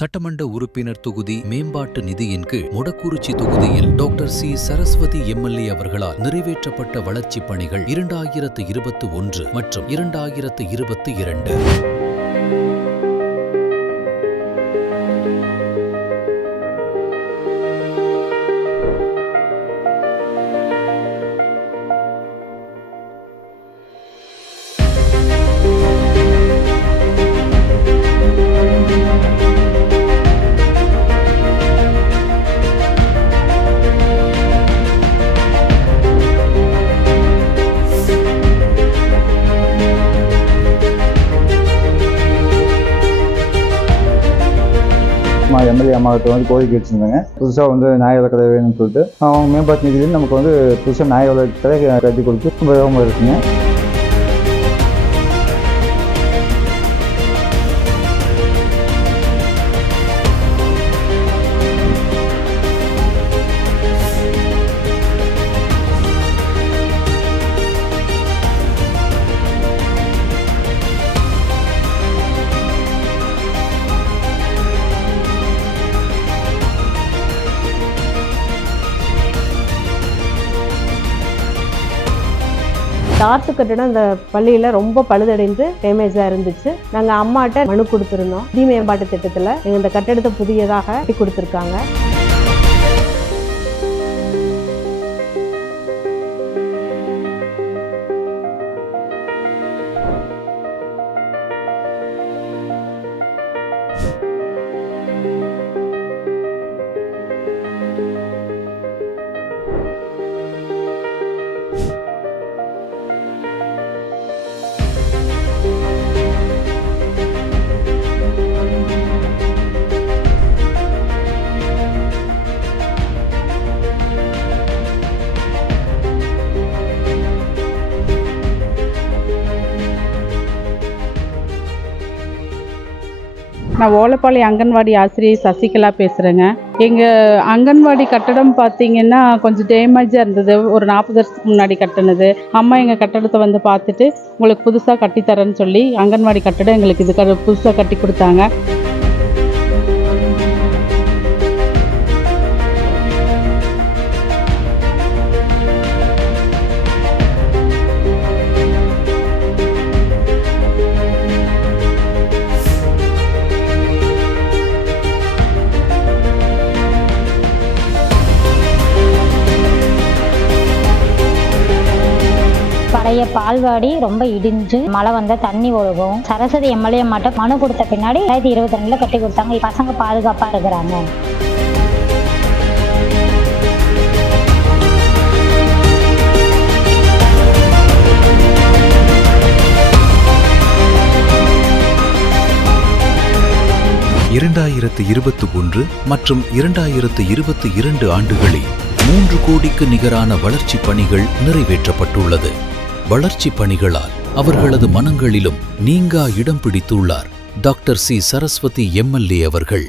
சட்டமன்ற உறுப்பினர் தொகுதி மேம்பாட்டு நிதியின் கீழ் மொடக்குறிச்சி தொகுதியில் டாக்டர் சி சரஸ்வதி எம்எல்ஏ அவர்களால் நிறைவேற்றப்பட்ட வளர்ச்சிப் பணிகள் 2021 மற்றும் 2022. எம்எல்ஏ அம்மாவட்ட கோரிக்கை வச்சுருந்தாங்க. புதுசாக நியாய விலை கடை வேணும்னு சொல்லிட்டு அவங்க மேம்பாட்டு நிதியிலேருந்து நமக்கு புதுசாக நியாய விலை கடை கட்டி கொடுத்து உபயோகமாக இருக்குங்க. டார்த்து கட்டிடம் அந்த பள்ளியில் ரொம்ப பழுதடைந்து டேமேஜாக இருந்துச்சு. நாங்கள் அம்மாட்ட மனு கொடுத்துருந்தோம். நிதி மேம்பாட்டு திட்டத்தில் எங்கள் இந்த கட்டிடத்தை புதியதாக கட்டி கொடுத்துருக்காங்க. நான் ஓலப்பாளையம் அங்கன்வாடி ஆசிரியை சசிகலா பேசுகிறேங்க. எங்கள் அங்கன்வாடி கட்டடம் பார்த்திங்கன்னா கொஞ்சம் டேமேஜாக இருந்தது. ஒரு 40 வருஷத்துக்கு முன்னாடி கட்டினது. அம்மா எங்கள் கட்டடத்தை பார்த்துட்டு உங்களுக்கு புதுசாக கட்டித்தரேன்னு சொல்லி அங்கன்வாடி கட்டடம் எங்களுக்கு இது புதுசாக கட்டி கொடுத்தாங்க. பழைய பால்வாடி ரொம்ப இடிஞ்சு மழை வந்தா தண்ணி ஒழுகும். சரஸ்வதி எம்எல்ஏ மட்டும் மனு கொடுத்த பின்னாடி 2022 கட்டி கொடுத்தாங்க. பசங்க பாதுகாப்பா இருக்கிறாங்க. (2021 மற்றும் 2022 ஆண்டுகளில் 3 கோடிக்கு நிகரான வளர்ச்சிப் பணிகள் நிறைவேற்றப்பட்டுள்ளது. வளர்ச்சிப் பணிகளால் அவர்களது மனங்களிலும் நீங்கா இடம் பிடித்துள்ளார் டாக்டர் சி சரஸ்வதி எம்எல்ஏ அவர்கள்.